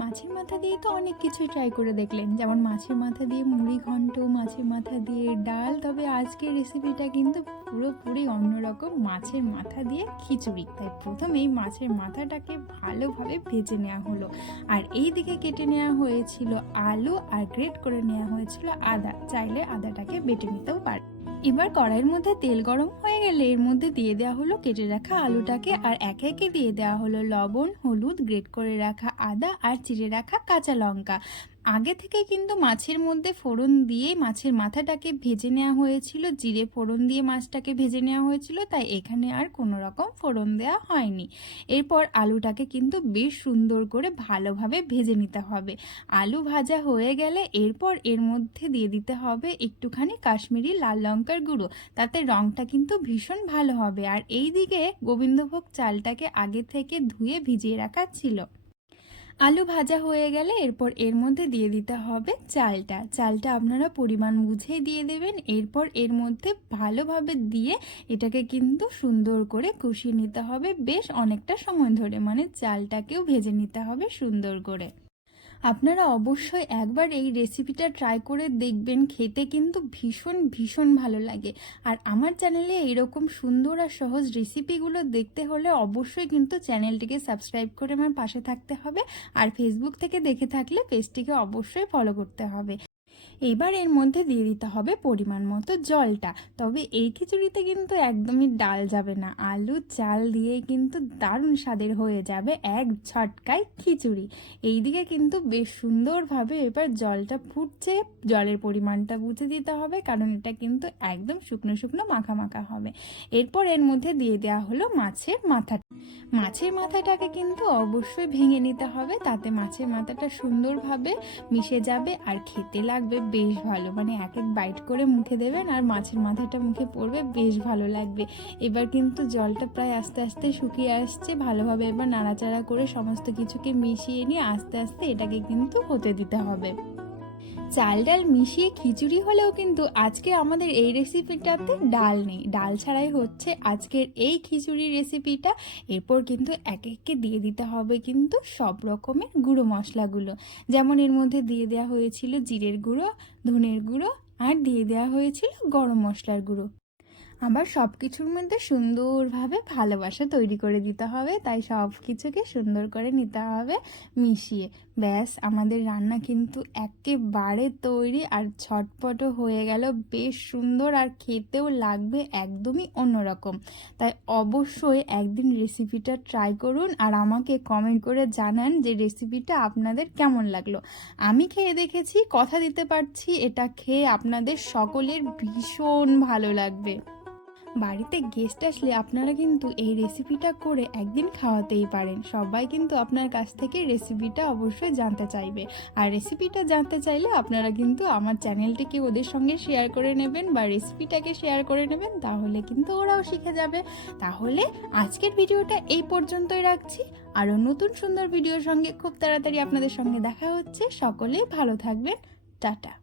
মাছের মাথা দিয়ে তো অনেক কিছুই ট্রাই করে দেখলেন, যেমন মাছের মাথা দিয়ে মুড়ি ঘন্ট, মাছের মাথা দিয়ে ডাল। তবে আজকের রেসিপিটা কিন্তু পুরোপুরি অন্যরকম, মাছের মাথা দিয়ে খিচুড়ি। তাই প্রথমেই মাছের মাথাটাকে ভালোভাবে ভেজে নেওয়া হলো, আর এই দিকে কেটে নেওয়া হয়েছিল আলু, আর গ্রেট করে নেওয়া হয়েছিল আদা। চাইলে আদাটাকে বেটে নিতেও পারে। এবার কড়াইয়ের মধ্যে তেল গরম হয়ে গেলে এর মধ্যে দিয়ে দেওয়া হলো কেটে রাখা আলুটাকে, আর একে একে দিয়ে দেওয়া হলো লবণ, হলুদ, গ্রেট করে রাখা আদা আর চিড়ে রাখা কাঁচা লঙ্কা। আগে থেকে কিন্তু মাছের মধ্যে ফোড়ন দিয়ে মাছের মাথাটাকে ভেজে নেওয়া হয়েছিল, জিরে ফোড়ন দিয়ে মাছটাকে ভেজে নেওয়া হয়েছিল, তাই এখানে আর কোনো রকম ফোড়ন দেওয়া হয়নি। এরপর আলুটাকে কিন্তু বেশ সুন্দর করে ভালোভাবে ভেজে নিতে হবে। আলু ভাজা হয়ে গেলে এরপর এর মধ্যে দিয়ে দিতে হবে একটুখানি কাশ্মীরি লাল লঙ্কার গুঁড়ো, তাতে রঙটা কিন্তু ভীষণ ভালো হবে। আর এই দিকে গোবিন্দভোগ চালটাকে আগে থেকে ধুয়ে ভিজিয়ে রাখা ছিল। আলু ভাজা হয়ে গেলে এরপর এর মধ্যে দিয়ে দিতে হবে চালটা আপনারা পরিমাণ বুঝেই দিয়ে দেবেন। এরপর এর মধ্যে ভালোভাবে দিয়ে এটাকে কিন্তু সুন্দর করে কষিয়ে নিতে হবে বেশ অনেকটা সময় ধরে, মানে চালটাকেও ভেজে নিতে হবে সুন্দর করে। আপনারা অবশ্যই একবার এই রেসিপিটা ট্রাই করে দেখবেন, খেতে কিন্তু ভীষণ ভীষণ ভালো লাগে। আর আমার চ্যানেলে এইরকম সুন্দর আর সহজ রেসিপিগুলো দেখতে হলে অবশ্যই কিন্তু চ্যানেলটিকে সাবস্ক্রাইব করে আমার পাশে থাকতে হবে, আর ফেসবুক থেকে দেখে থাকলে পেজটিকে অবশ্যই ফলো করতে হবে। এবার এর মধ্যে দিয়ে দিতে হবে পরিমাণ মতো জলটা। তবে এই খিচুড়িতে কিন্তু একদমই ডাল যাবে না, আলু চাল দিয়েই কিন্তু দারুণ স্বাদের হয়ে যাবে এক ঝটকায় খিচুড়ি। এইদিকে কিন্তু বেশ সুন্দরভাবে এবার জলটা ফুটছে, জলের পরিমাণটা বুঝে দিতে হবে, কারণ এটা কিন্তু একদম শুকনো শুকনো মাখা মাখা হবে। এরপর এর মধ্যে দিয়ে দেওয়া হলো মাছের মাথাটাকে কিন্তু অবশ্যই ভেঙে নিতে হবে, তাতে মাছের মাথাটা সুন্দরভাবে মিশে যাবে আর খেতে লাগবে বেশ ভালো। মানে এক এক বাইট করে মুখে দেবেন আর মাছের মাথাটা মুখে পড়বে, বেশ ভালো লাগবে। এবার কিন্তু জলটা প্রায় আস্তে আস্তে শুকিয়ে আসছে, ভালোভাবে এবার নাড়াচাড়া করে সমস্ত কিছুকে মিশিয়ে নিয়ে আস্তে আস্তে এটাকে কিন্তু হতে দিতে হবে। চাল ডাল মিশিয়ে খিচুড়ি হলেও কিন্তু আজকে আমাদের এই রেসিপিটাতে ডাল নেই, ডাল ছাড়াই হচ্ছে আজকের এই খিচুড়ি রেসিপিটা। এরপর কিন্তু একে একে দিয়ে দিতে হবে কিন্তু সব রকমের গুঁড়ো মশলাগুলো, যেমন এর মধ্যে দিয়ে দেওয়া হয়েছিল জিরের গুঁড়ো, ধনের গুঁড়ো, আর দিয়ে দেওয়া হয়েছিল গরম মশলার গুঁড়ো। আবার সব কিছুর মধ্যে সুন্দরভাবে ভালোবাসা তৈরি করে দিতে হবে, তাই সব কিছুকে সুন্দর করে নিতে হবে মিশিয়ে। ব্যাস, আমাদের রান্না কিন্তু একেবারে তৈরি, আর ছটপটও হয়ে গেল, বেশ সুন্দর, আর খেতেও লাগবে একদমই অন্যরকম। তাই অবশ্যই একদিন রেসিপিটা ট্রাই করুন, আর আমাকে কমেন্ট করে জানান যে রেসিপিটা আপনাদের কেমন লাগলো। আমি খেয়ে দেখেছি, কথা দিতে পারছি এটা খেয়ে আপনাদের সকলের ভীষণ ভালো লাগবে। বাড়িতে গেস্ট আসলে আপনারা কিন্তু এই রেসিপিটা করে একদিন খাওয়াতেই পারেন। সবাই কিন্তু আপনার কাছ থেকে রেসিপিটা অবশ্যই জানতে চাইবে, আর রেসিপিটা জানতে চাইলে আপনারা কিন্তু আমার চ্যানেলটিকে ওদের সঙ্গে শেয়ার করে নেবেন বা রেসিপিটাকে শেয়ার করে নেবেন, তাহলে কিন্তু ওরাও শিখে যাবে। তাহলে আজকের ভিডিওটা এই পর্যন্তই রাখছি, আরও নতুন সুন্দর ভিডিওর সঙ্গে খুব তাড়াতাড়ি আপনাদের সঙ্গে দেখা হচ্ছে। সকলেই ভালো থাকবেন, টাটা।